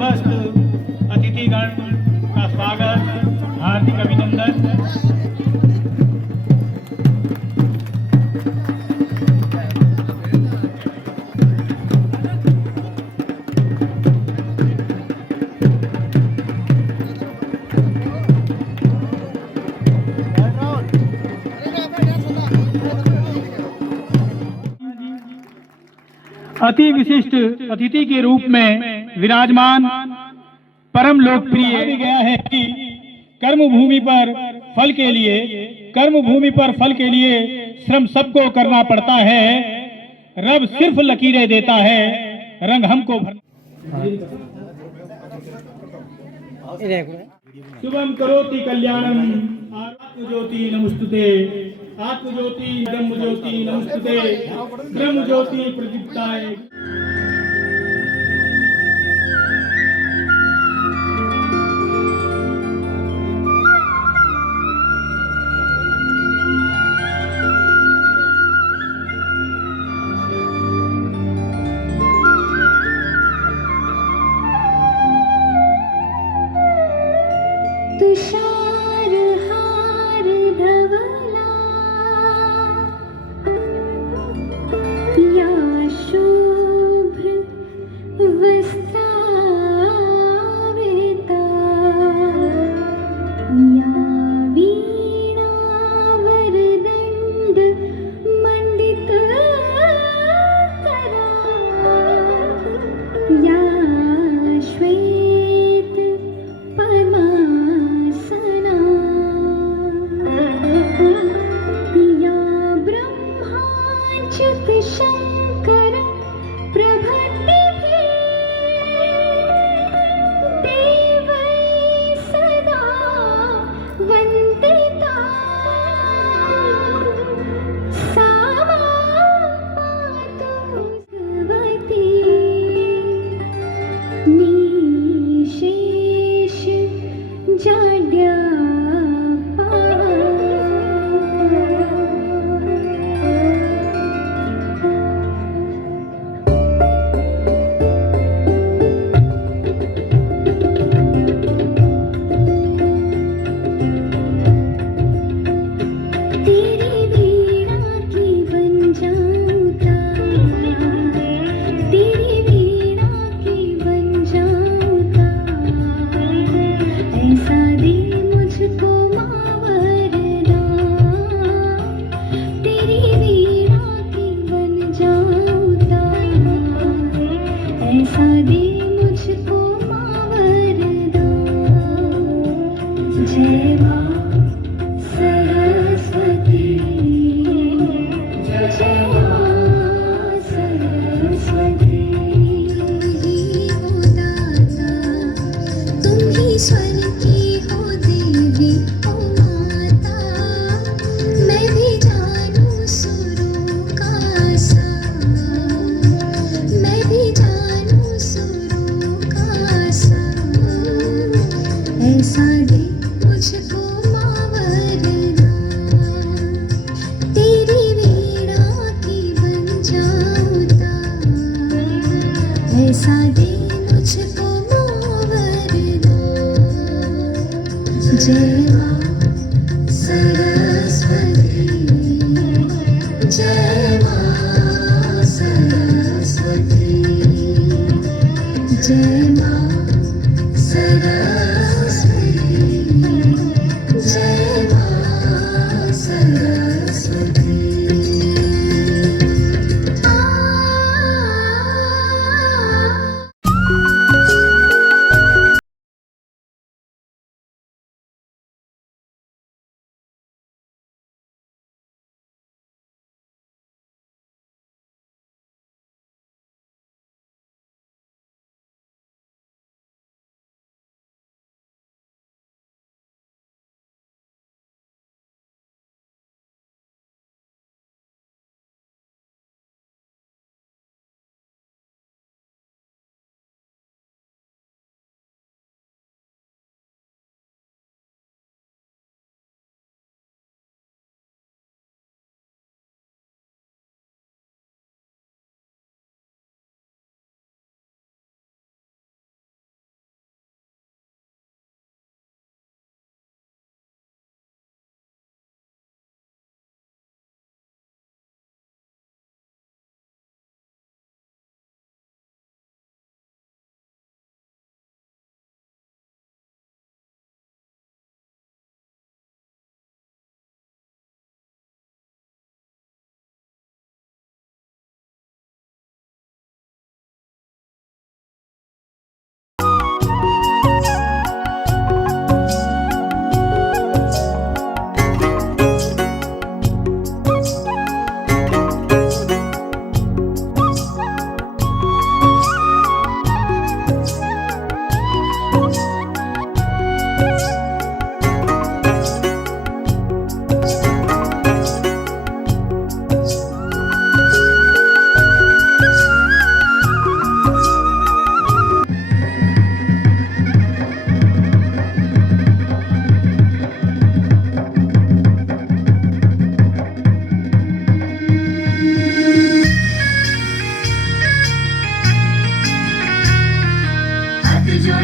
समस्त अतिथिगण का स्वागत, हार्दिक अभिनंदन। अति विशिष्ट अतिथि के रूप में विराजमान परम लोकप्रिय भी गया है कि कर्मभूमि पर फल के लिए श्रम सबको करना पड़ता है। रब सिर्फ लकीरें देता है, रंग हमको शुभम करोति कल्याणम आत्मज्योति नमस्तुते, आत्मज्योति ब्रह्म ज्योति नमस्तुते, ब्रह्म ज्योति प्रदीप्ताय। तुषार हार धवला या शुभ्र वस्त्रावृता या वीणा वरदंड मंडित करा या श्वेत पद्मासना या ब्रह्माच्युत शंकर प्रभृतिभिः देवैः सदा वन्दिता सा मातु भगवती निशेष जाड्या तेरी वीणा की बन जाऊं तार, तेरी वीणा की बन जाऊं तार, ऐसा दे मुझको मावरना, तेरी वीणा की बन जाऊं तार, ऐसा दे मुझको मावरना। जय माँ सरस्वती, जय माँ सरस्वती, हो दाता, तुम ही स्वर की हो देवी, हो माता, मैं भी जानूं सुरों का सार, मैं भी जानूं सुरों का सार, ऐसा दे मुझको मावरना, तेरी वीणा की बन जाऊं तार, ऐसा दे मुझको मावरना। जय माँ सरस्वती, जय माँ सरस्वती, जय माँ सरस्वती, जय माँ सरस्वती।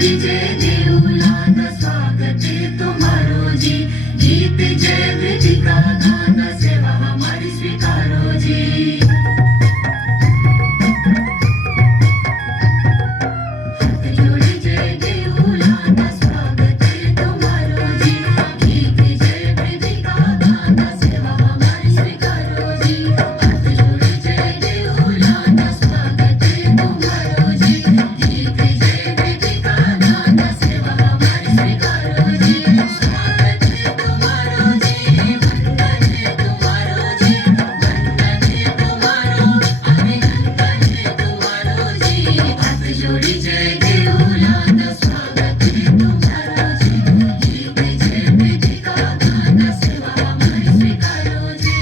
विजय देऊलाना स्वागत तुम्हारो जी, गीत जय विधि का गाना सेवा हमारी स्वीकारो जी। हाथ जोड़ी जय देऊलाना स्वागत तुम्हारो जी, गीत जय विधि का गाना सेवा हमारी स्वीकारो जी। हाथ जोड़ी जय देऊलाना स्वागत तुम्हारो जी, गीत जय विधि का गाना सेवा हमारी स्वीकारो जी। स्वागत तुम्हारो जी, वंदन तुम्हारो जी, वंदन तुम्हारो, अभिनंदन तुम्हारो जी। हाथ जोड़ी जय देऊलाना स्वागत तुम्हारो जी, गीत जय विधि का गाना सेवा हमारी स्वीकारो जी।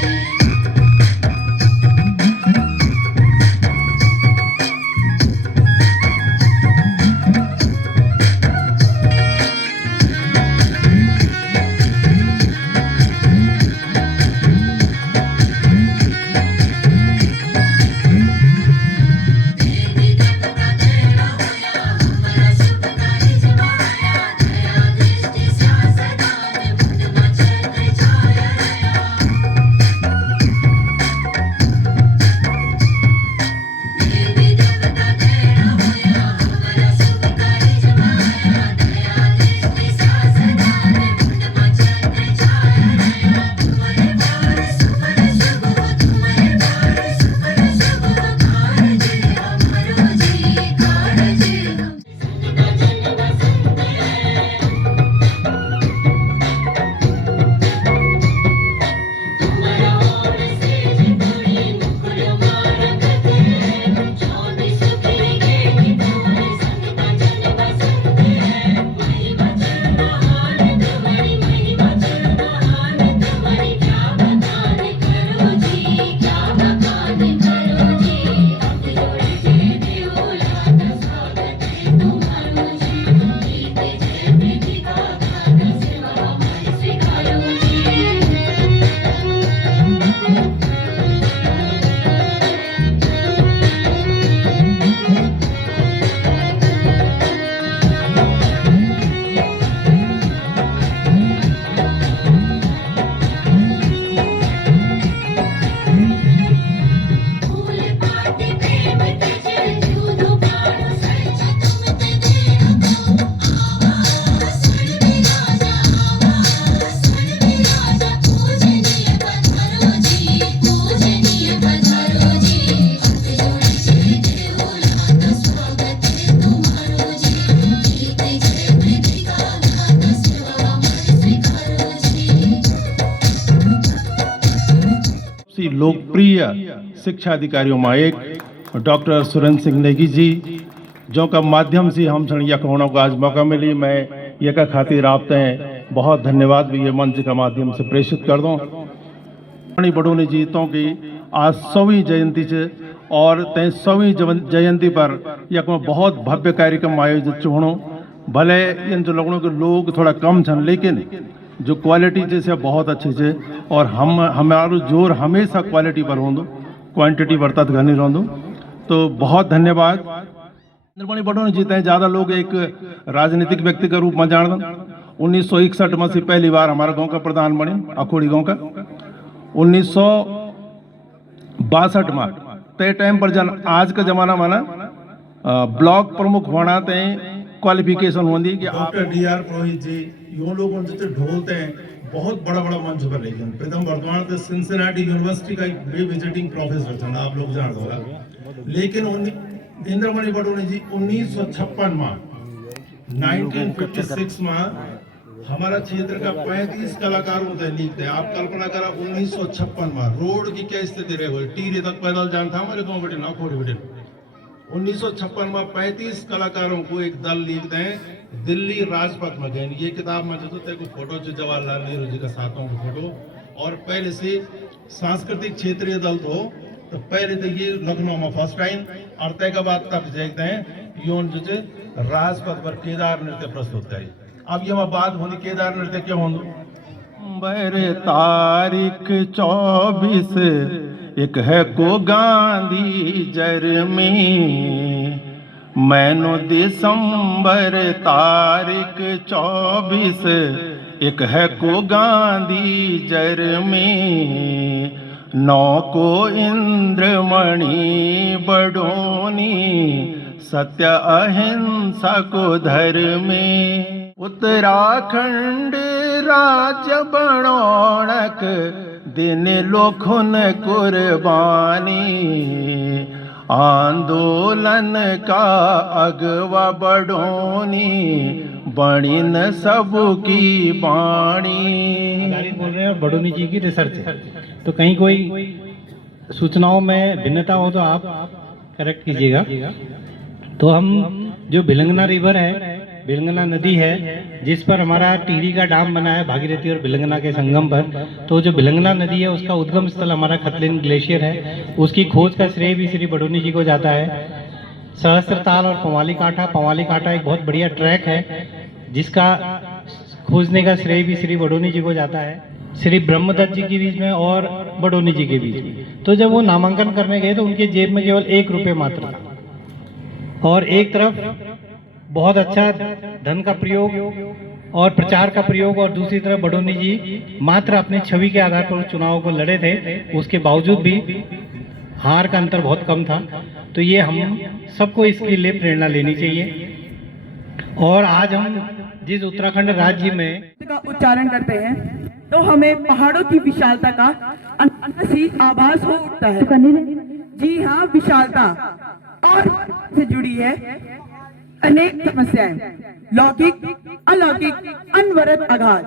देवी देवता तेरा होया, हमारा शुभ कार्य जमाया, दया दृष्टि शासदान मुंड मचल छाया रया। देवी देवता तेरा होया, हमारा शुभ कार्य जमाया, दया दृष्टि शासदान मुंड मचल छाया रया। तुम्हारे बार सुपर शुभ हो, तुम्हारे बार सुपर शुभ हो, कारज हमारो जी, कारज हम संत जन बसंत है। तुम्हारा और सेज पूरी मुकुर मारगत है, चौबी सुखी के तुम्हारे संत जन बसंत है। महिमा चरण महान तुम्हारी, महिमा चरण महान तुम्हारी, क्या बखान करो जी, क्या बखान करो जी। हाथ जोड़ी जय देऊलाना स्वागत तुम्हारो जी, गीत जय विधि का गाना सेवा हमारी स्वीकारो जी। फूल पाती प्रेम तज जूदो पाणो सर्च तुम ते देह को। आवा सुन विराजा, आवा सुन विराजा, पूजनीय पधारो जी, पूजनीय पधारो जी। हाथ जोड़ी जय देऊलाना स्वागत तुम्हारो जी, गीत जय विधि का गाना सेवा हमारी स्वीकारो जी। सबसे लोकप्रिय शिक्षा अधिकारियों में एक डॉक्टर सुरेंद्र सिंह नेगी जी, जो का माध्यम से हम सण यक होने को आज मौका मिली। मैं यक खातिर आपते बहुत धन्यवाद भी ये मंच का माध्यम से प्रेषित कर दूं। बड़ोनी जी तो की आज 100वीं जयंती च और ते 100वीं जयंती पर यक में बहुत भव्य कार्यक्रम आयोजित होनो। भले इन जो लोगों के लोग थोड़ा कम छन, लेकिन जो क्वालिटी जैसे बहुत अच्छी है और हम हमारो जोर हमेशा क्वालिटी पर होंदो, क्वांटिटी पर तक घनी रहंदो। तो बहुत धन्यवाद। निर्मणी बड़ोनी जीते ज़्यादा लोग एक राजनीतिक व्यक्ति के रूप में जानते। 1961 में से पहली बार हमारा गांव का प्रधान बने, अखोड़ी गांव का। 1962 में तय टाइम पर जन आज का जमाना में ना ब्लॉक प्रमुख होना तय क्वालिफिकेशन होती कि डॉक्टर D.R. पुरोहित जी यो लोग जो ढोलते हैं बहुत बड़ा बड़ा मंच पर लेकिन प्रथम वर्तमान तो सिंसिनाटी यूनिवर्सिटी का एक विजिटिंग प्रोफेसर था, आप लोग जानते होगा। लेकिन इंद्रमणि बड़ोनी जी 1956 में 1956 में हमारा क्षेत्र का 35 कलाकार होते लिखते। आप कल्पना करा 1956 में रोड की क्या स्थिति रहे हुई, टीरे तक पैदल जान था हमारे गाँव बेटे नाखोड़ी बेटे। 1956 में 35 कलाकारों को एक दल लिखते हैं दिल्ली राजपथ में गए। ये किताब में जो थे फोटो जो जवाहरलाल नेहरू जी का साथों की फोटो, और पहले से सांस्कृतिक क्षेत्रीय दल तो पहले तो ये लखनऊ में फर्स्ट टाइम और तय के बाद तक देखते हैं योन जो राजपथ पर केदार नृत्य प्रस्तुत करी। अब ये बात होनी केदार नृत्य क्यों हो बरे तारीख 24 एक है को गांधी जर में मैनो दिसंबर तारीख 24 एक है को गांधी जर में, 9 को इंद्रमणि बडोनी, सत्य अहिंसा को धर्मे। उत्तराखंड राज्य बनौणक दिन लोखुन कुर्बानी, आंदोलन का अगवा बडोनी, बड़ी न सबकी बाणी। बोल रहे हैं बडोनी जी की रिसर्च है, तो कहीं कोई सूचनाओं में भिन्नता हो तो आप करेक्ट कीजिएगा। तो हम जो भिलंगना रिवर है, भिलंगना नदी है, जिस पर हमारा टिहरी का डाम बना है भागीरथी और भिलंगना के संगम पर, तो जो भिलंगना नदी है उसका उद्गम स्थल हमारा खतलिन ग्लेशियर है। उसकी खोज का श्रेय भी श्री बडोनी जी को जाता है। सहस्त्रताल और पवाली कांटा एक बहुत बढ़िया ट्रैक है जिसका खोजने का श्रेय भी श्री बडोनी जी को जाता है, श्री ब्रह्मदत्त जी के बीच में और बडोनी जी के बीच में। तो जब वो नामांकन करने गए तो उनके जेब में केवल 1 रुपये मात्र था, और एक तरफ बहुत अच्छा धन का प्रयोग और प्रचार का प्रयोग, और दूसरी तरफ बडोनी जी मात्र अपनी छवि के आधार पर चुनाव को लड़े थे। उसके बावजूद भी हार का अंतर बहुत कम था। तो ये हम सबको इसके लिए प्रेरणा लेनी चाहिए। और आज हम जिस उत्तराखंड राज्य में का उच्चारण करते हैं तो हमें पहाड़ों की विशालता का अनसी आभास हो उठता है। जी हाँ, विशालता और से जुड़ी है अनेक समस्याएं, लौकिक, अलौकिक, अनवरत आघात।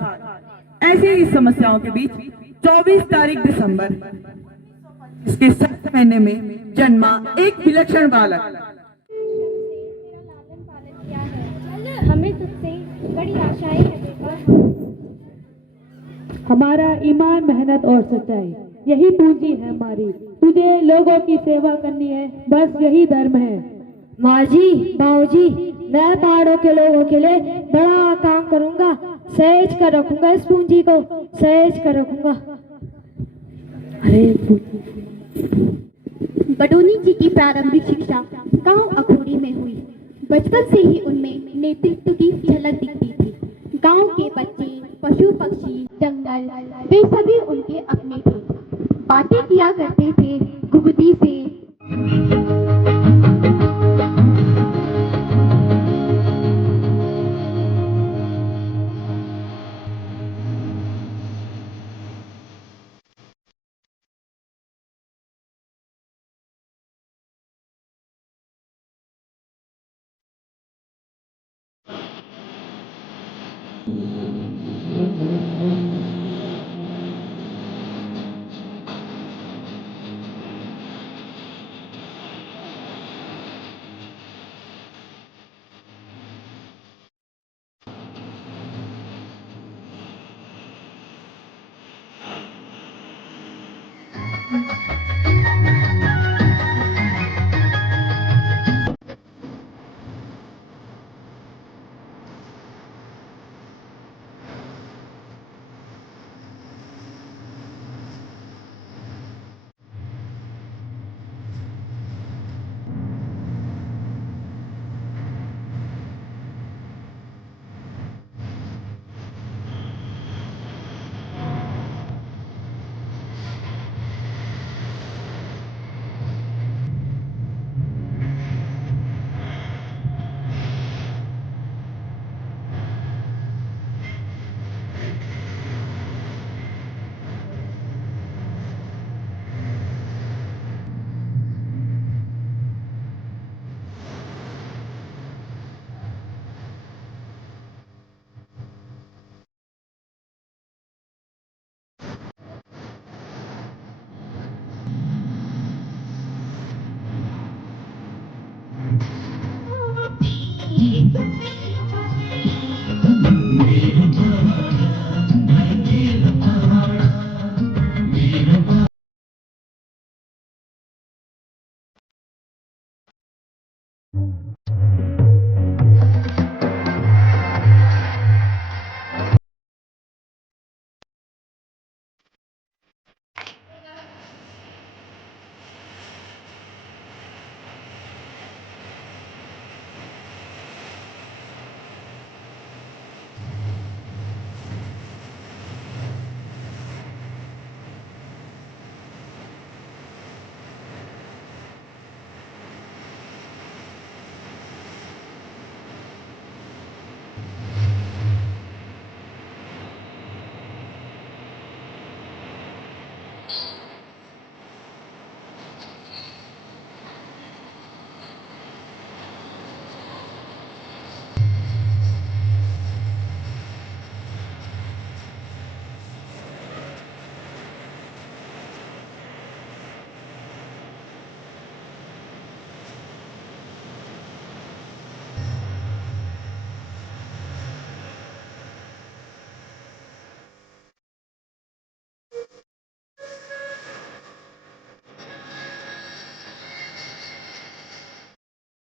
ऐसी ही समस्याओं के बीच 24 तारीख दिसंबर इसके 7 महीने में जन्मा एक विलक्षण बालक। हमें तुझसे बड़ी आशाएं हैं बेटा। हमारा ईमान, मेहनत और सच्चाई यही पूंजी है हमारी। तुझे लोगों की सेवा करनी है, बस यही धर्म है। माँ जी, बाबूजी, मैं पहाड़ों के लोगों के लिए बड़ा काम करूंगा, सहेज कर रखूंगा, इस पूंजी को सहेज कर रखूंगा। अरे बडोनी जी की प्रारंभिक शिक्षा गांव अखोड़ी में हुई। बचपन से ही उनमें नेतृत्व की झलक दिखती थी। गांव के बच्चे, पशु पक्षी, जंगल, वे सभी उनके अपने थे। बातें किया करते थे गुगती से।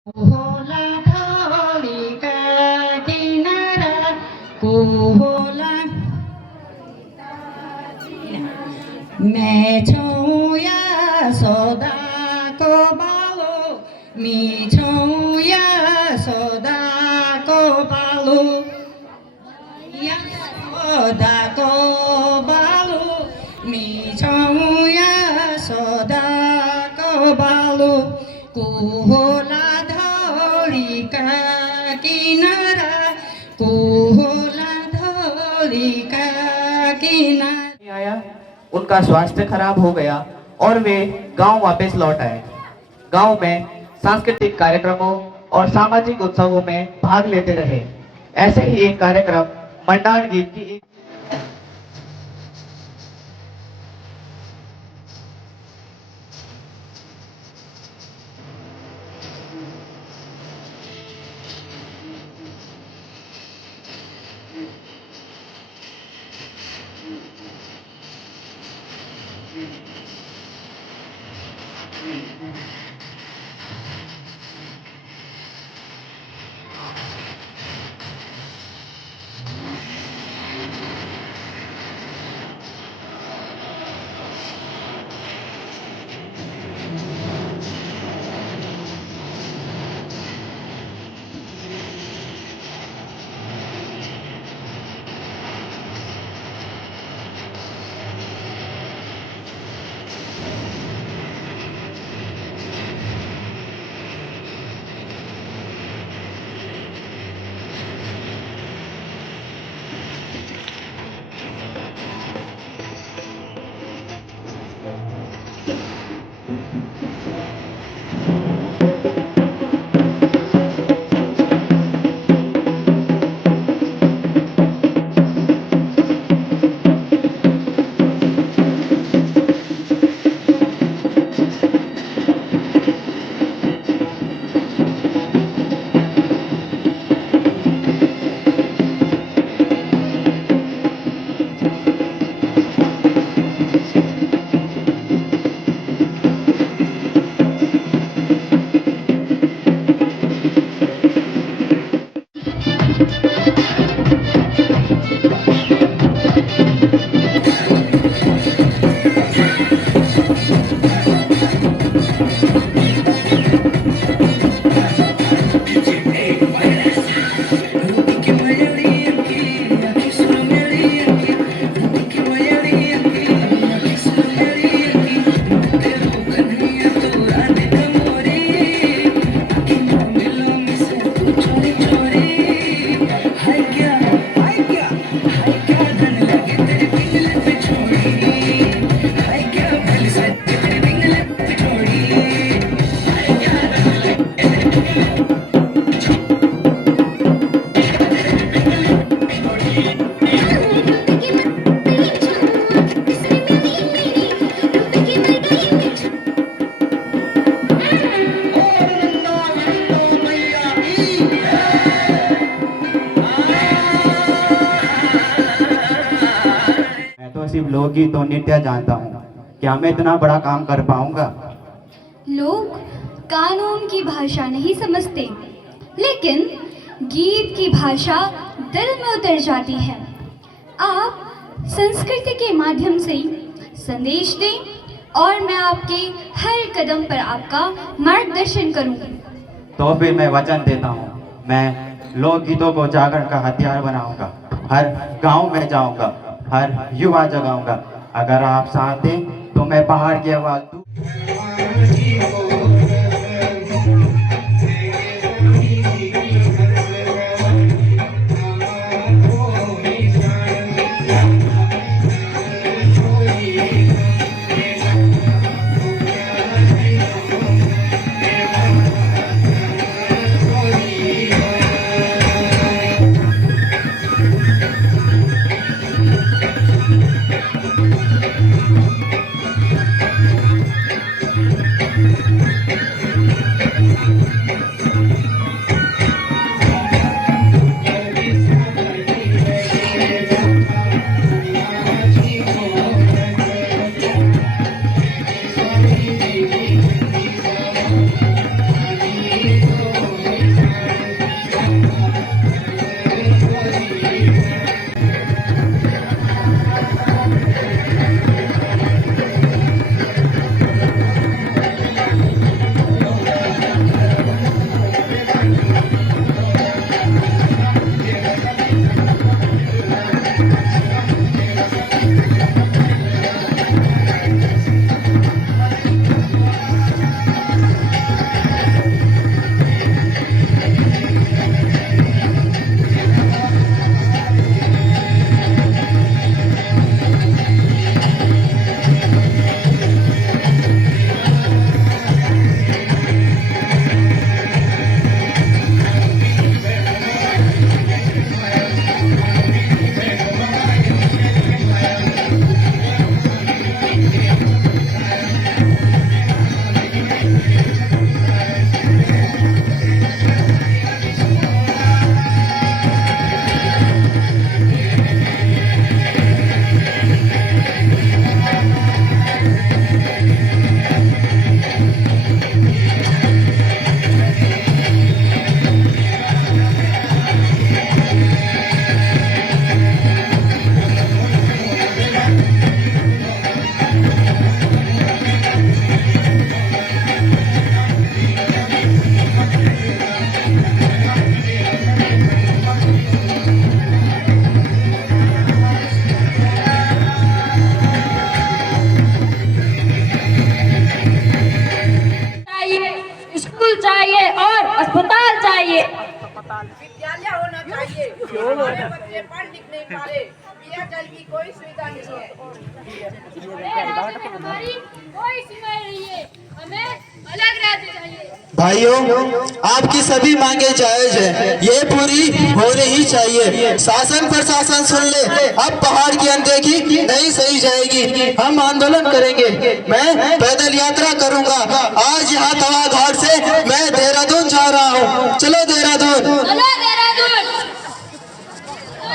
कुहोला ढोलिका किनारा कुहोला मैं छौँ यशोदाको बालो मी छौँ यशोदाको बालो यशोदाको बालो मी छौँ यशोदाको बालो कुहोला ढोलिका किनारा कुहोला ढोलिका किनारा आया, उनका स्वास्थ्य खराब हो गया और वे गांव वापस लौट आए। गांव में सांस्कृतिक कार्यक्रमों और सामाजिक उत्सवों में भाग लेते रहे। ऐसे ही एक कार्यक्रम मंडान गीत की एक सिर्फ लोकगीत और नृत्य जानता हूँ। क्या मैं इतना बड़ा काम कर पाऊंगा? लोग कानून की भाषा नहीं समझते, लेकिन गीत की भाषा दिल में उतर जाती है। आप संस्कृति के माध्यम से संदेश दें और मैं आपके हर कदम पर आपका मार्गदर्शन करूंगी। तो फिर मैं वचन देता हूँ, मैं लोकगीतों को जागरण का हथियार बनाऊंगा। हर गांव में जाऊंगा, हर युवा जगाऊंगा। अगर आप साथ दें तो मैं पहाड़ की आवाज विद्यालय होना चाहिए। हमारे बच्चे पढ़ लिख नहीं पा रहे, पेय जल की कोई सुविधा नहीं है। हमारी कोई सीमा नहीं है, हमें अलग राज्य चाहिए। भाइयों, आपकी सभी मांगे जायज है, ये पूरी होनी ही चाहिए। शासन प्रशासन सुन ले, अब पहाड़ की अनदेखी नहीं सही जाएगी। हम आंदोलन करेंगे, मैं पैदल यात्रा करूंगा। आज यहाँ तवा घाट से मैं देहरादून जा रहा हूँ। चलो देहरादून।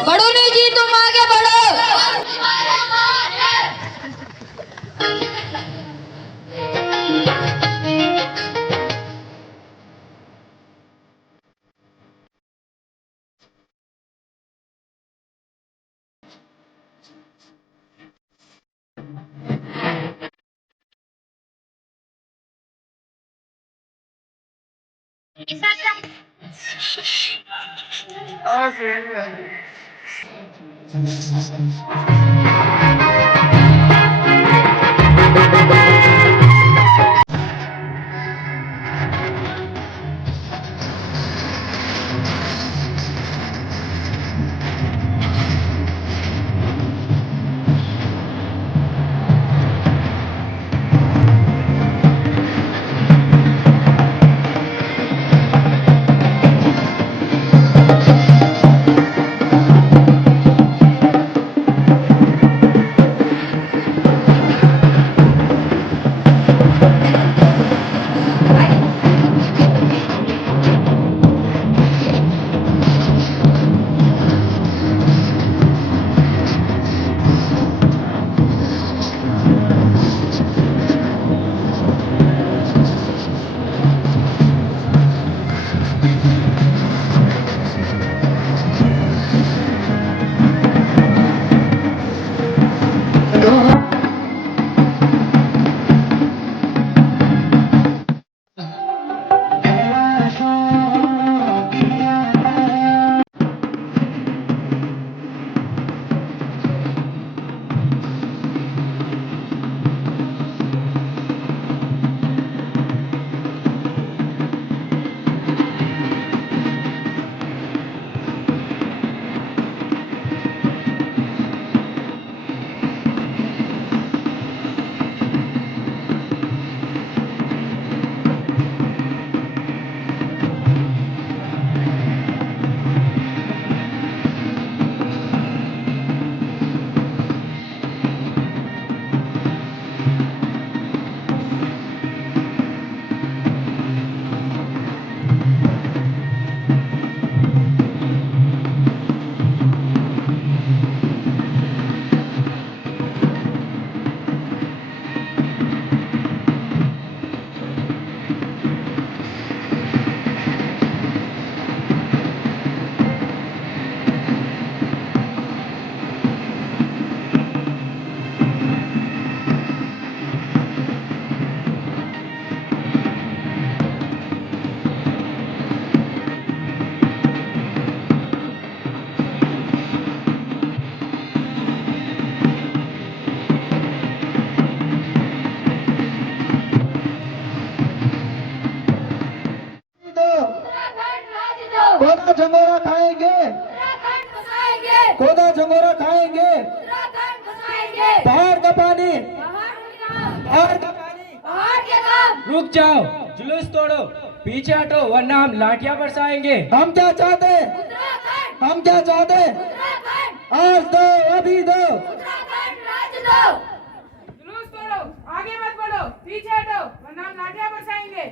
बड़ोनी जी तुम आगे बढ़ो। कोदा झंगोरा खाएंगे, कोदा झंगोरा खाएंगे। पहाड़ का पानी, पहाड़ का पानी, पहाड़ के काम। रुक जाओ, जुलूस तोड़ो, पीछे हटो वरना हम लाठियां बरसाएंगे। हम क्या चाहते हैं, हम क्या चाहते हैं? आज दो, अभी दो। जुलूस तोड़ो, आगे मत बढ़ो, पीछे हटो वरना हम लाठियां बरसाएंगे।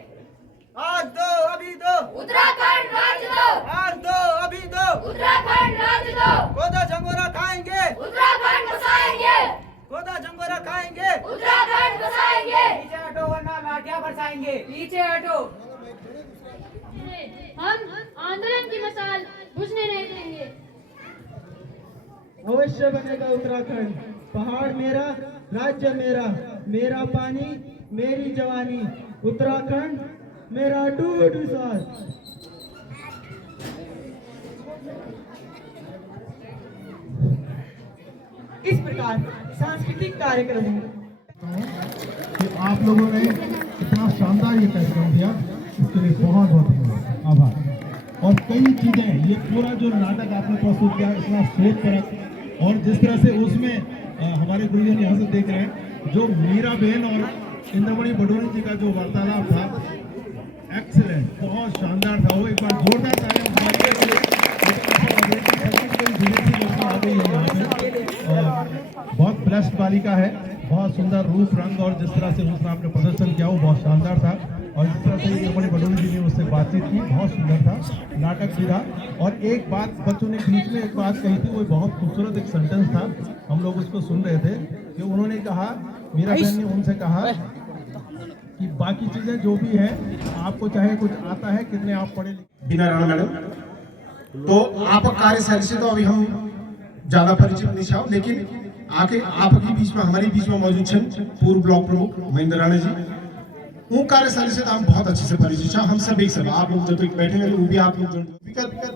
आज दो, अभी दो। उत्तराखंड राज्य दो। आज दो, अभी दो। उत्तराखंड राज्य दो। कोदा झंगोरा खाएंगे, उत्तराखंड बसाएंगे। कोदा झंगोरा खाएंगे। उत्तराखंड बसाएंगे। पीछे हटो वरना लाठियां बरसाएंगे। पीछे हटो। हम आंदोलन की मसाल बुझने नहीं देंगे। अवश्य बनेगा उत्तराखंड। पहाड़ मेरा, राज्य मेरा, मेरा पानी, मेरी जवानी। उत्तराखंड मेरा अटूट विश्वास। इस प्रकार सांस्कृतिक कार्यक्रम कि आप लोगों ने इतना शानदार ये कार्यक्रम दिया, इसके लिए बहुत बहुत धन्यवाद, आभार। और कई चीज़ें, ये पूरा जो नाटक आपने प्रस्तुत किया इतना सोचपरक, और जिस तरह से उसमें हमारे गुरुजन यहाँ से देख रहे हैं, जो मीरा बहन और इंद्रमणि बडोनी जी का जो वार्तालाप था, एक्सीलेंट, बहुत शानदार था। वो एक बार जोरदार तालियां बहुत ब्लेस्ड बालिका है, बहुत सुंदर रूप रंग, और जिस तरह से उसने आपने प्रदर्शन किया वो बहुत शानदार था। और जिस तरह से इंद्रमणि बडोनी जी ने उससे बातचीत की, बहुत सुंदर था, नाटक भी था। और एक बात बच्चों ने बीच में एक बात कही थी, वो बहुत खूबसूरत एक सेंटेंस था, हम लोग उसको सुन रहे थे, कि उन्होंने कहा, मीरा बहन ने उनसे कहा कि बाकी चीजें जो भी है आपको चाहे कुछ आता है, कितने आप पढ़े लिखे। बीना राणा मैडम, तो आप कार्यशैली से तो अभी हम ज्यादा परिचित नहीं छाओ, लेकिन आके आपके बीच में, हमारे बीच में मौजूद छन पूर्व ब्लॉक प्रमुख महेंद्र राणा जी, वो कार्यशैली से तो हम बहुत अच्छे से परिचित छा। हम सब एक सब आप लोग जो तो बैठे हैं वो भी आप लोग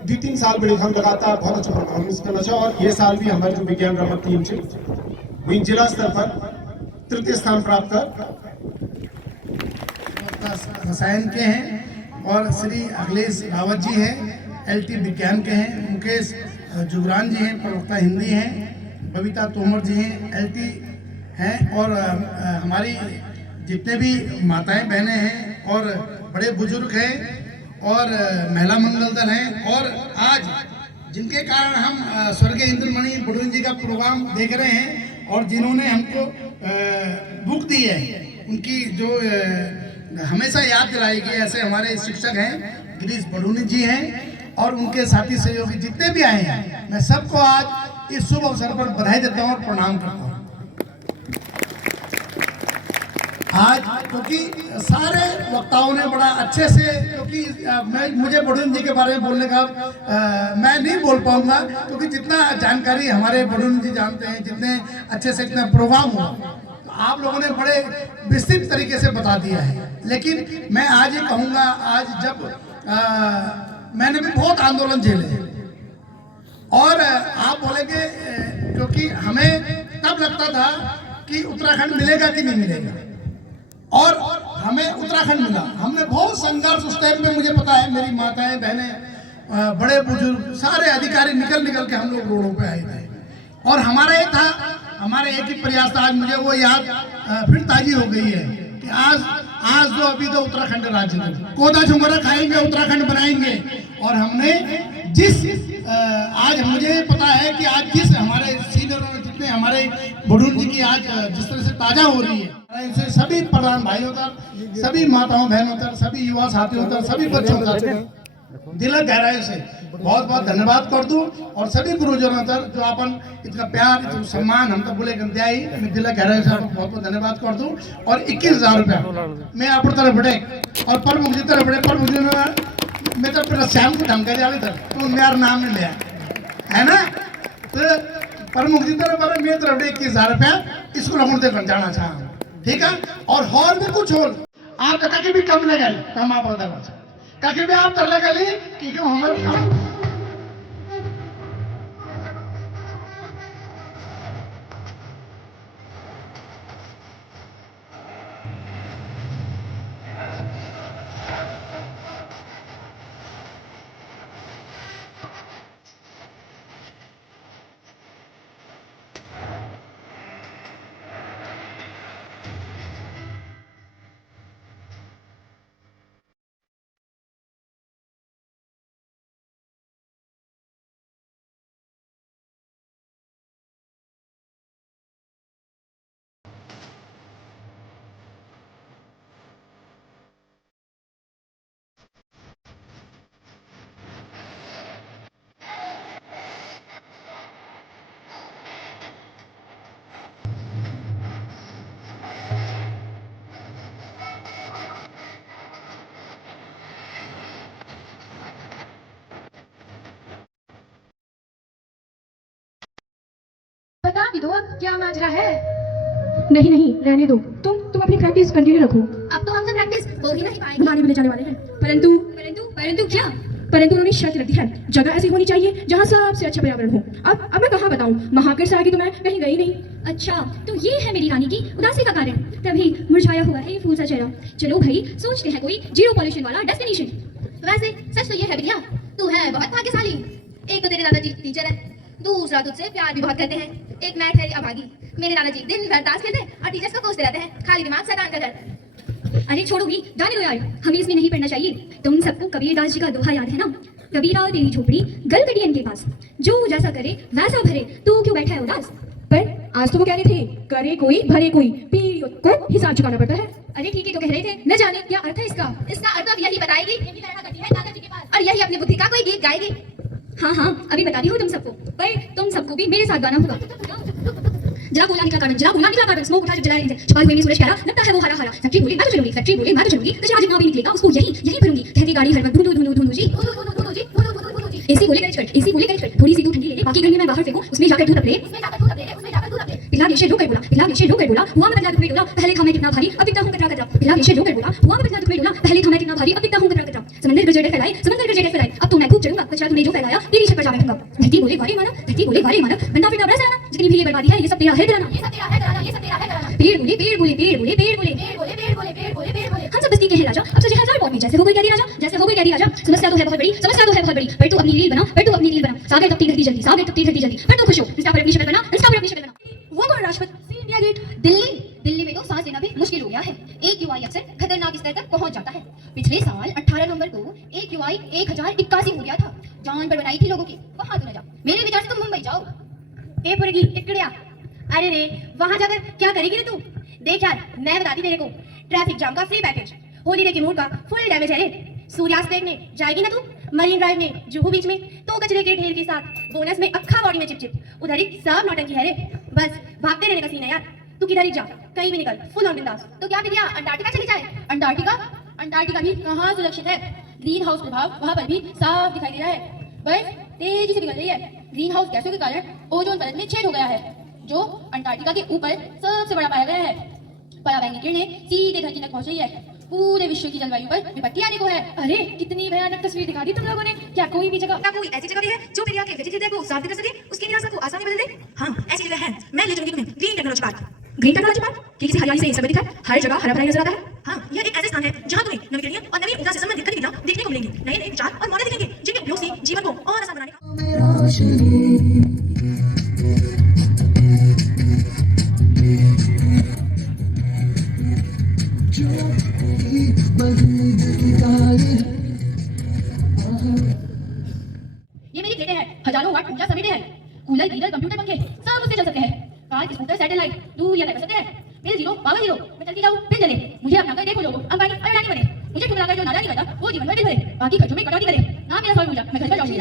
2-3 साल बड़े हम लगातार बहुत अच्छा परफॉर्मेंस करना चाहो। और ये साल भी हमारे जो विज्ञान रमत टीम से जिला स्तर पर 3य स्थान प्राप्त कर रसायन के हैं, और श्री अखिलेश रावत जी हैं LT विज्ञान के हैं, मुकेश जुगरान जी हैं प्रवक्ता हिंदी हैं, बबीता तोमर जी हैं LT हैं, और हमारी जितने भी माताएं बहनें हैं और बड़े बुजुर्ग हैं और महिला मंगल दल हैं, और आज जिनके कारण हम स्वर्गीय इंद्रमणि बडोनी जी का प्रोग्राम देख रहे हैं, और जिन्होंने हमको बुक दी है, उनकी जो हमेशा याद दिलाएगी, ऐसे हमारे शिक्षक हैं गिरीश बडोनी जी हैं, और उनके साथी सहयोगी जितने भी आए हैं, मैं सबको आज इस शुभ अवसर पर बधाई देता हूँ और प्रणाम करता हूँ। आज क्योंकि सारे वक्ताओं ने बड़ा अच्छे से, क्योंकि मुझे बडोनी जी के बारे में बोलने का मैं नहीं बोल पाऊंगा, क्योंकि जितना जानकारी हमारे बडोनी जी जानते हैं, जितने अच्छे से इतना प्रोग्राम हुआ, तो आप लोगों ने बड़े विस्तृत तरीके से बता दिया है। लेकिन मैं आज ये कहूँगा, आज जब मैंने भी बहुत आंदोलन झेले, और आप बोलेंगे, क्योंकि हमें तब लगता था कि उत्तराखंड मिलेगा कि नहीं मिलेगा, और हमें उत्तराखंड मिला। हमने बहुत संघर्ष उस टाइम पे, मुझे पता है, मेरी माताएं बहनें बड़े बुजुर्ग सारे अधिकारी निकल के हम लोग रोडों पे आए थे, और हमारा ये था, हमारे एक ही प्रयास था। आज मुझे वो याद फिर ताजी हो गई है कि आज जो अभी तो उत्तराखंड राज्य में कोदा झुमरा खाएंगे, उत्तराखंड बनाएंगे। और हमने जिस आज मुझे पता है कि आज जिस हमारे सीनियरों ने, जितने हमारे बडोनी जी की आज जिस तरह से ताजा हो रही है, इनसे सभी प्रधान भाइयों तक, सभी माताओं बहनों तक, सभी युवा साथियों तक, सभी बच्चों तक दिल गहराई से बहुत बहुत धन्यवाद कर दूं, और सभी गुरुजनों तक जो अपन इतना प्यार, इतना सम्मान हम तो बोले दियाई, मैं दिल गहराई से आपको बहुत बहुत धन्यवाद कर दूं। और 21,000 रुपया मैं आप तरफ बढ़े, और पर मुझे तरफ बढ़े, पर मुझे मैं तो फिर श्याम को ढंग कर दिया, तो मेरा नाम नहीं लिया है ना, तो प्रमुख जी तरफ पर मेरे तरफ 21,000 रुपया स्कूल हम जाना चाहूँ, ठीक है। और भी कुछ हो, आप कहीं भी कम लगे, कम आप कहीं भी आप कर लगे, क्योंकि हमारे बता भी दो अब क्या माजरा है। नहीं नहीं रहने दो, तुम अपनी प्रैक्टिस कंटिन्यू रखो। अब तो हमसे प्रैक्टिस हो ही नहीं पाएगी, घुमाने भी ले जाने वाले हैं। परंतु क्या? परंतु उन्होंने शर्त रखी है, जगह ऐसी होनी चाहिए जहाँ सबसे अच्छा पर्यावरण हो। अब मैं कहाँ बताऊँ, महावीर से आगे तो मैं कहीं गई नहीं। अच्छा, तो ये है मेरी रानी की उदासी का कारण, तभी मुरझाया हुआ है ये फूल सा चेहरा। चलो भाई, सोचते हैं कोई जीरो पॉल्यूशन वाला डेस्टिनेशन। वैसे सच तो ये है बिटिया, तू है बहुत भाग्यशाली। एक तो तेरे दादाजी टीचर है, दूसरा तुझसे प्यार भी बहुत करते हैं। एक मैं ठहरी अभागी, मेरे दादाजी दिन भर ताश खेलते हैं और टीचर्स को कोसते रहते हैं, खाली दिमाग शैतान का घर। अरे छोड़ोगी, जाने दो यार, हमें इसमें नहीं पढ़ना चाहिए। तुम सबको कबीरदास जी का दोहा याद है ना, कबीरा तेरी झोपड़ी गलगटियन के पास, जो जैसा करे वैसा भरे, तू क्यों बैठा है उदास। पर आज तो वो कह रहे थे, करे कोई भरे कोई, पीढ़ियों को हिसाब चुकाना पड़ता है। अरे ठीक है, तो कह रहे थे, न जाने क्या अर्थ है इसका। इसका अर्थ अब यही बताएगी, यही लड़का करती है दादाजी के पास, और यही अपनी बुद्धि का कोई गीत गाएगी। हाँ हाँ, अभी बता रही हूँ तुम सबको, पर तुम सबको भी मेरे साथ गाना होगा। जरा गोला निकला कार्बन, जरा गोला निकला कार्बन, स्मोक उठा जब जला रही छुपा हुए में सूरज प्यारा, लगता है वो हरा हरा। फैक्ट्री बोले मैं तो चलूंगी, फैक्ट्री बोले मैं तो चलूंगी, कचरा जितना भी निकलेगा उसको यही यही भरूंगी। कहती गाड़ी हर वक्त धुंधु धुंधु धुंधु जी, एसी बोले गैरेज कर, एसी बोले गैरेज कर, थोड़ी सी दूर ठंडी ले ले, बाकी गर्मी में बाहर फेंको, उसमें जाकर दूध अपने, उसमें जाकर दूध अपने, उसमें जाकर दूध अपने। पिला गेशे रो कर बोला, पिला गेशे रो कर बोला, हुआ मैं बदला दुख में डोला, पहले था मैं कितना भारी, अब दिखता हूं कतरा कतरा। पिला गेशे रो कर बोला, हुआ मैं बदला दुख में डोला, पहले था मैं कितना भारी, अब दिखता हूं कतरा कतरा। समंदर गरजेटे फैलाए, समंदर गरजेटे फैलाए, अब तो मैं खूब चलूंगा, कचरा तूने जो फैलाया तेरी छत पर जा बैठूंगा। धरती बोले वारे माना, धरती बोले वारे माना, बंदा फिर बरस आना, जितनी भी ये बर्बादी है ये सब तेरा है डराना, ये सब तेरा है डराना, ये सब तेरा है डराना। पेड़ बोले पेड़ बोले पेड़ बोले पेड़ बोले पेड़ बोले पेड़ बोले पेड़ बोले पेड़ बोले, हम सब बस्ती के हैं राजा, अब तुझे हजार मौत में जैसे हो गई कहती राजा, जैसे हो गई कहती राजा। समस्या तो है बहुत बड़ी, समस्या तो है बहुत बड़ी, पर तू अपनी रील बना, पर तू अपनी रील बना, सागर तपती घटती जल्दी, सागर तपती घटती जल्दी, पर तू खुश हो, इंस्टा पर अपनी शक्ल बना, इंस्टा पर अपनी शक्ल बना। वो कौन राष्ट्रपति इंडिया गेट दिल्ली, दिल्ली में तो सांस लेना भी मुश्किल हो गया है। AQI अक्सर खतरनाक स्तर तक पहुंच जाता है। पिछले साल 18 नवंबर को AQI 1081 हो गया था। जान पर बनाई थी लोगों की, वहां तो न जाओ, मेरे विचार से तुम मुंबई जाओ। ए पुरगी इकड़िया, अरे रे वहां जाकर क्या करेगी रे तू। देख यार, मैं बताती तेरे को, ट्रैफिक जाम का फ्री पैकेज, होलीडे के मूड का फुल डैमेज है रे। सूर्यास्त देखने जाएगी ना तू मरीन ड्राइव में, जुहू बीच में, तो कचरे के ढेर के साथ, बोनस में अक्खा बॉडी में चिपचिप, उधर ही सब नौटंकी है रे। बस भागते रहने का सीन है यार, तू किधर ही जा, कहीं भी निकल, फुल ऑन बिंदास। तो क्या बिटिया अंटार्कटिका चली जाए। अंटार्कटिका, अंटार्कटिका भी कहाँ सुरक्षित है। ग्रीन हाउस प्रभाव वहां पर भी साफ दिखाई दे रहा है, बर्फ तेजी से पिघल रही है। ग्रीन हाउस गैसों के कारण ओजोन परत में छेद हो गया है, जो अंटार्कटिका के ऊपर सबसे बड़ा पाया गया है। पराबैंगनी किरणें सीधे धरती तक पहुंच रही है, पूरे विश्व की जलवायु पर विपत्ति आने को है। अरे कितनी भयानक तस्वीर दिखा दी तुम लोगों ने। क्या कोई भी जगह, क्या कोई ऐसी जगह भी है जो मेरी आंखें वेजिटेरियन को साफ कर सके, उसकी निराशा को आसानी बदल दे। हाँ ऐसी जगह है, मैं ले चलूंगी तुम्हें green technology park. Green technology park कि किसी हरियाली से सब दिखा, हर जगह हरा भरा नजर आता है। हाँ यह एक ऐसा स्थान है जहाँ तुम्हें नवीकरणीय और नवीन ऊर्जा से संबंधित गतिविधियां देखने को मिलेंगी, नए नए विचार और मॉडल दिखेंगे, जिनके उपयोग से जीवन को और आसान बनाने का। ये मेरी प्लेटें हैं, हजारों वाट ऊर्जा समेटे हैं। कूलर, गीजर, कंप्यूटर, पंखे सब उससे चल सकते हैं। कार, स्कूटर, सैटेलाइट दूर या कर सकते हैं। बिल जीरो, पावर जीरो, मैं चलती जाऊँ फिर जले। मुझे अपना कर देखो लोगो, अंबानी अडानी बने। मुझे ठुकरा कर जो नादानी करता वो जीवन में बिल भरे, बाकी खर्चों में कटौती करे। ना मेरा सौर ऊर्जा, मैं घर पर जाऊंगी।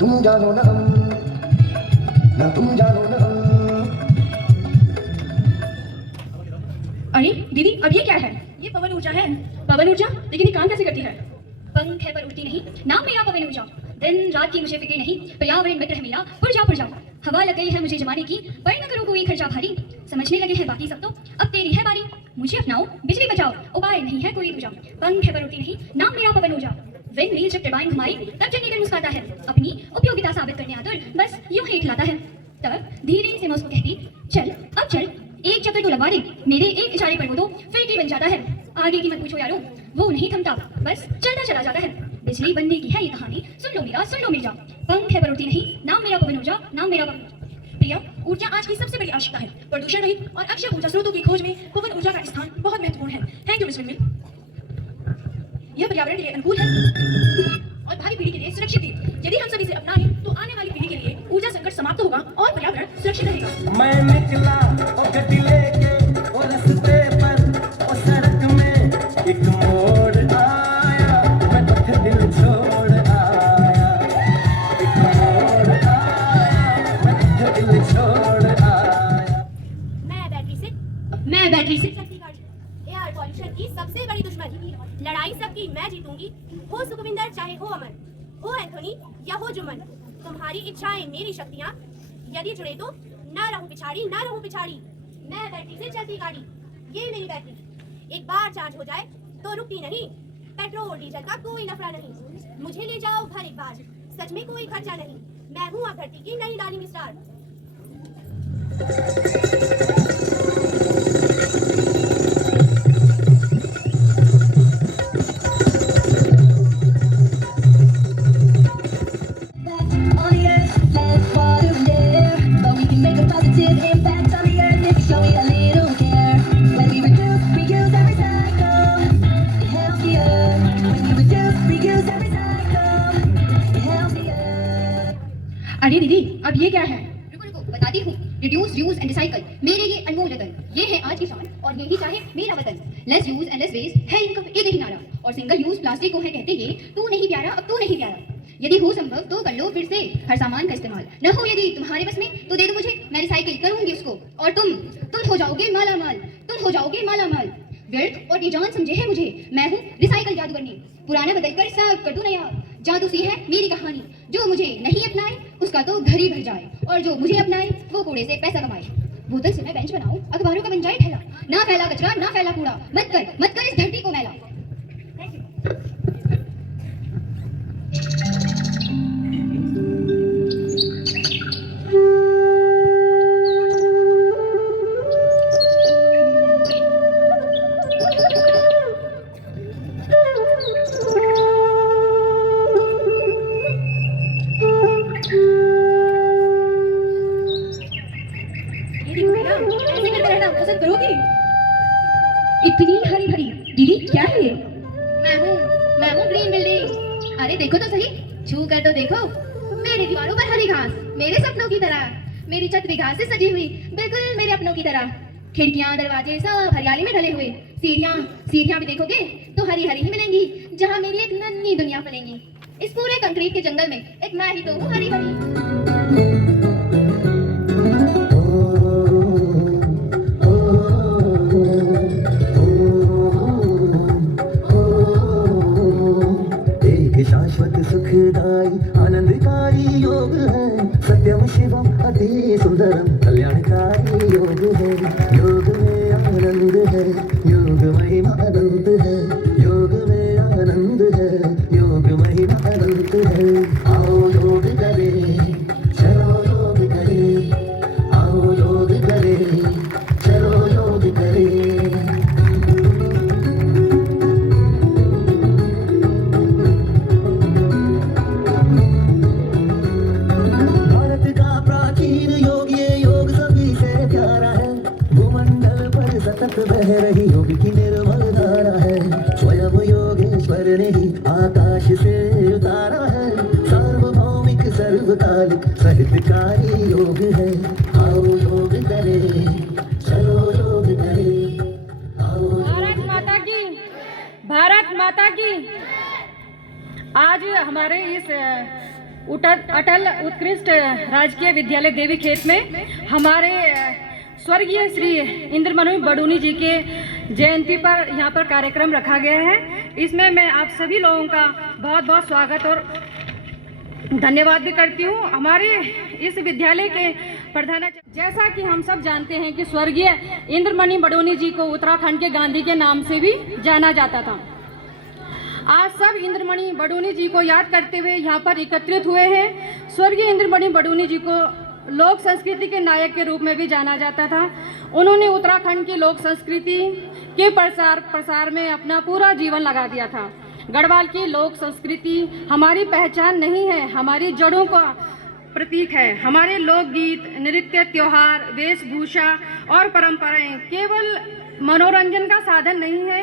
तुम जानो ना तुम जानो ना। अरे दीदी अब ये क्या है। ये पवन ऊर्जा है। पवन ऊर्जा, लेकिन ये काम कैसे करती है। पंख है पर उड़ती नहीं, नाम मेरा पवन ऊर्जा। दिन रात की मुझे फिक्र नहीं, पर्यावरण मित्र है मेरा, पुर जाओ। हवा लग गई है मुझे जमाने की, पर न करो कोई खर्चा भारी। समझने लगे हैं बाकी सब तो, अब तेरी है बारी। मुझे अपनाओ, बिजली बचाओ, उपाय नहीं है कोई दूजा। पंख है पर उड़ती नहीं, नाम मेरा पवन ऊर्जा। विंड व्हील जब टरबाइन घुमाई, तब जनरेटर मुस्कुराता है, अपनी उपयोगिता साबित करने आतुर बस यूं ही खिलाता है। तब धीरे से मैं उसको कहती, चल अब चल, एक चक्कर तो लगवा दे, मेरे एक इशारे पर वो तो फिर की बन जाता है। आगे की मत पूछो यारो, वो नहीं थमता, बस चलता चला जाता है। बिजली बनने की है ये कहानी, सुन लो मेरा। पंख है पर उड़ती नहीं, नाम मेरा पवन ऊर्जा, नाम मेरा पवन ऊर्जा। प्रिया, ऊर्जा आज की सबसे बड़ी आवश्यकता है। प्रदूषण रहित और अक्षय ऊर्जा स्रोतों की खोज में पवन ऊर्जा का स्थान बहुत महत्वपूर्ण है। थैंक यू मिस विनविल। यह पर्यावरण के लिए अनुकूल है और भावी पीढ़ी के लिए सुरक्षित है। यदि हम सभी से अपनाएं तो आने वाली पीढ़ी के लिए ऊर्जा संकट समाप्त होगा और पर्यावरण सुरक्षित रहेगा। मैं निकला और गड्डी लेके और रास्ते पर और सड़क में एक मोड़ आया, मैं तो फिर दिल छोड़ आया। एक मोड़ आया, मैं तो फिर दिल छोड़ आया। मैं बैटरी से एयर पॉल्यूशन की सबसे बड़ी दुश्मन। लड़ाई सबकी मैं जीतूंगी, हो सुखविंदर चाहे हो अमन, हो एंथोनी या हो जुमन। तुम्हारी इच्छाएं मेरी शक्तियां, यदि जुड़े तो ना रहूं पिछाड़ी, ना रहूं पिछाड़ी। मैं बैटरी से चलती गाड़ी, ये मेरी बैटरी। एक बार चार्ज हो जाए तो रुकती नहीं, पेट्रोल डीजल का कोई नफरा नहीं। मुझे ले जाओ घर एक बार, सच में कोई खर्चा नहीं। मैं हूँ अब धरती की नई डाली स्टार। अब ये क्या है? रुको रुको बताती हूँ। रिड्यूस, यूज एंड रिसाइकल, मेरे ये अनमोल रतन, ये है आज की शान और यही चाहे मेरा वतन। Less use and less waste है इनका एक ही नारा, और सिंगल यूज प्लास्टिक को है कहते ये तू नहीं प्यारा अब तू नहीं प्यारा। यदि हो संभव तो कर लो फिर से हर सामान का इस्तेमाल, न हो यदि तुम्हारे बस में तो दे दो मुझे, मैं रिसाइकिल करूंगी उसको और तुम हो जाओगे माला माल, तुम हो जाओगे माला माल। व्यर्थ और बेजान समझे है मुझे, मैं हूँ रिसाइकल जादूगरनी, पुराना बदलकर सब कटू नया। जादू सी है मेरी कहानी, जो मुझे नहीं अपनाए उसका तो घर ही भर जाए, और जो मुझे अपनाए वो कूड़े से पैसा कमाए। बोतल से मैं बेंच बनाऊं, अखबारों का बन जाए ठेला, ना फैला कचरा ना फैला कूड़ा, मत कर इस धरती को मैला। इतनी हरी भरी दीदी क्या है ये? मैं हूँ ग्रीन बिल्डिंग। अरे देखो तो सही, छू कर तो देखो, मेरी दीवारों पर हरी घास, मेरे सपनों की तरह, मेरी छत भी घास से सजी हुई, बिल्कुल मेरे अपनों की तरह। खिड़कियां दरवाजे सब हरियाली में ढले हुए, सीढ़ियां भी देखोगे तो हरी हरी ही मिलेंगी, जहाँ मेरी एक नन्ही दुनिया फैलेंगी। इस पूरे कंक्रीट के जंगल में एक मैं ही तो हूँ हरी भरी। शाश्वत सुखदाई आनंदकारी योग है, सत्यम शिवम अति सुंदरम कल्याणकारी योग है। योग में आनंद है, योग महिमा अनंत है, योग में आनंद है, योग महिमा अनंत है। आओ योग करें, चलो योग करें, आओ योग करें, चलो योग करें। बह रही योग की निर्मल धारा है, स्वयं योगेश्वर ने ही आकाश से उतारा है। सार्वभौमिक सर्वकालिक साहित्यकारी योग है। आओ योग करें, चलो योग करें, आओ। भारत माता की, भारत माता की। आज हमारे इस अटल उत्कृष्ट राजकीय विद्यालय देवी खेत में हमारे स्वर्गीय श्री इंद्रमणि बडूनी जी के जयंती पर यहाँ पर कार्यक्रम रखा गया है। इसमें मैं आप सभी लोगों का बहुत बहुत स्वागत और धन्यवाद भी करती हूँ। हमारे इस विद्यालय के प्रधानाचार्य, जैसा कि हम सब जानते हैं कि स्वर्गीय इंद्रमणि बडूनी जी को उत्तराखंड के गांधी के नाम से भी जाना जाता था। आज सब इंद्रमणि बडूनी जी को याद करते हुए यहाँ पर एकत्रित हुए हैं। स्वर्गीय इंद्रमणि बडूनी जी को लोक संस्कृति के नायक के रूप में भी जाना जाता था। उन्होंने उत्तराखंड की लोक संस्कृति के प्रसार में अपना पूरा जीवन लगा दिया था। गढ़वाल की लोक संस्कृति हमारी पहचान नहीं है, हमारी जड़ों का प्रतीक है। हमारे लोकगीत, नृत्य, त्योहार, वेशभूषा और परंपराएं केवल मनोरंजन का साधन नहीं है,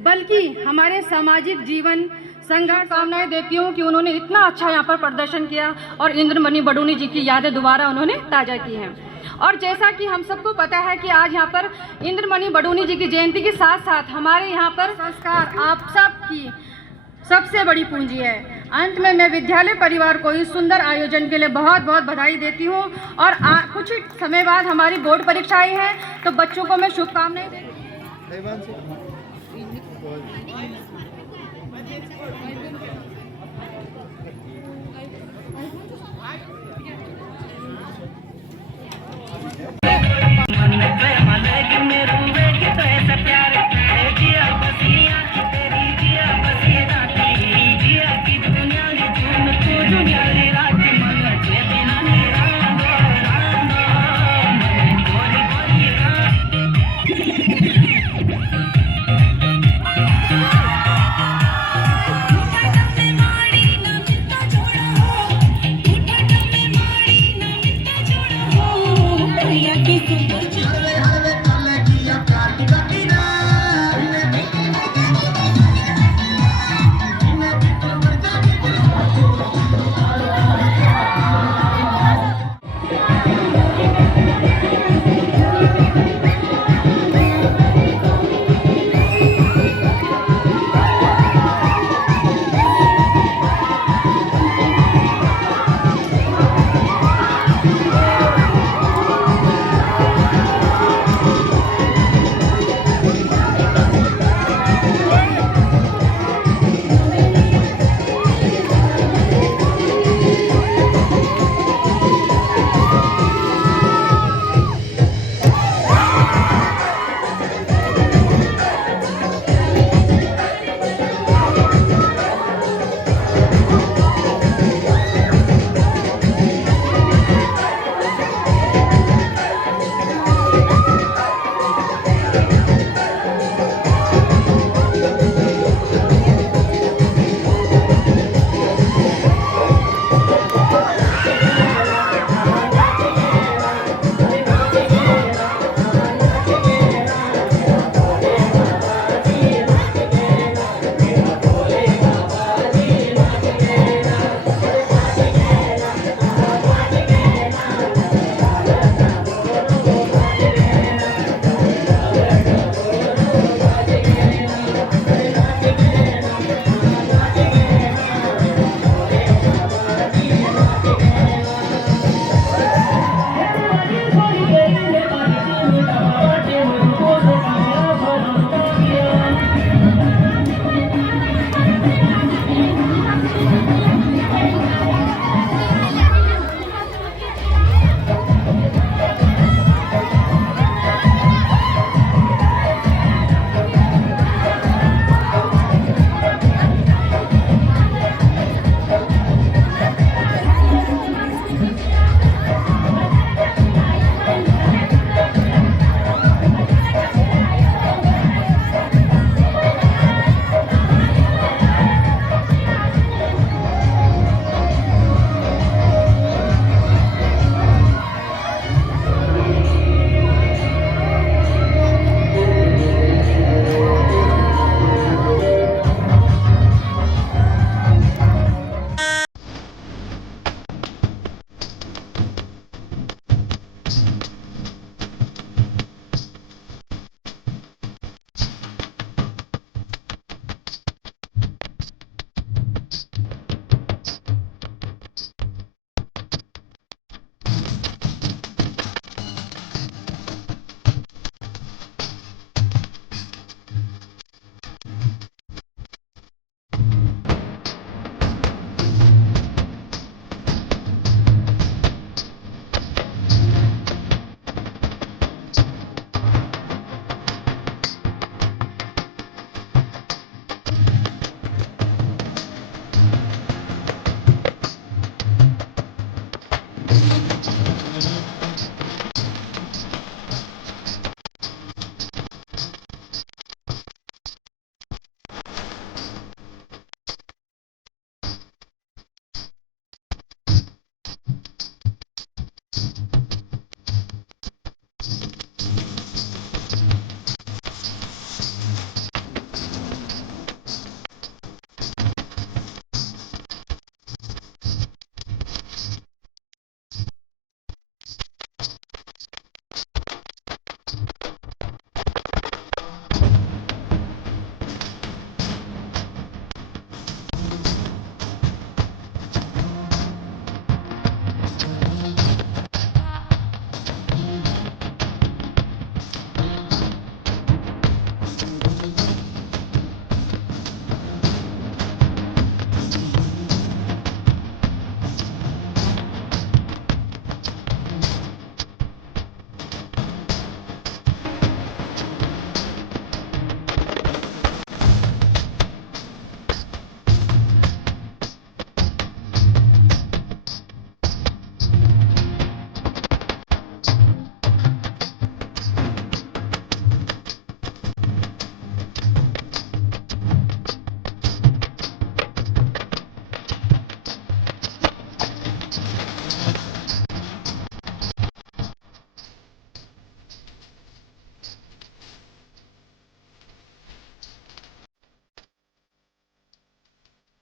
बल्कि हमारे सामाजिक जीवन संघर्ष। कामनाएं देती हूँ कि उन्होंने इतना अच्छा यहाँ पर प्रदर्शन किया और इंद्रमणि बडूनी जी की यादें दोबारा उन्होंने ताज़ा की हैं। और जैसा कि हम सबको पता है कि आज यहाँ पर इंद्रमणि बडूनी जी की जयंती के साथ साथ हमारे यहाँ पर संस्कार आप सब की सबसे बड़ी पूंजी है। अंत में मैं विद्यालय परिवार को इस सुंदर आयोजन के लिए बहुत बहुत बधाई देती हूँ। और कुछ ही समय बाद हमारी बोर्ड परीक्षाएं हैं, तो बच्चों को मैं शुभकामनाएं देती हूँ।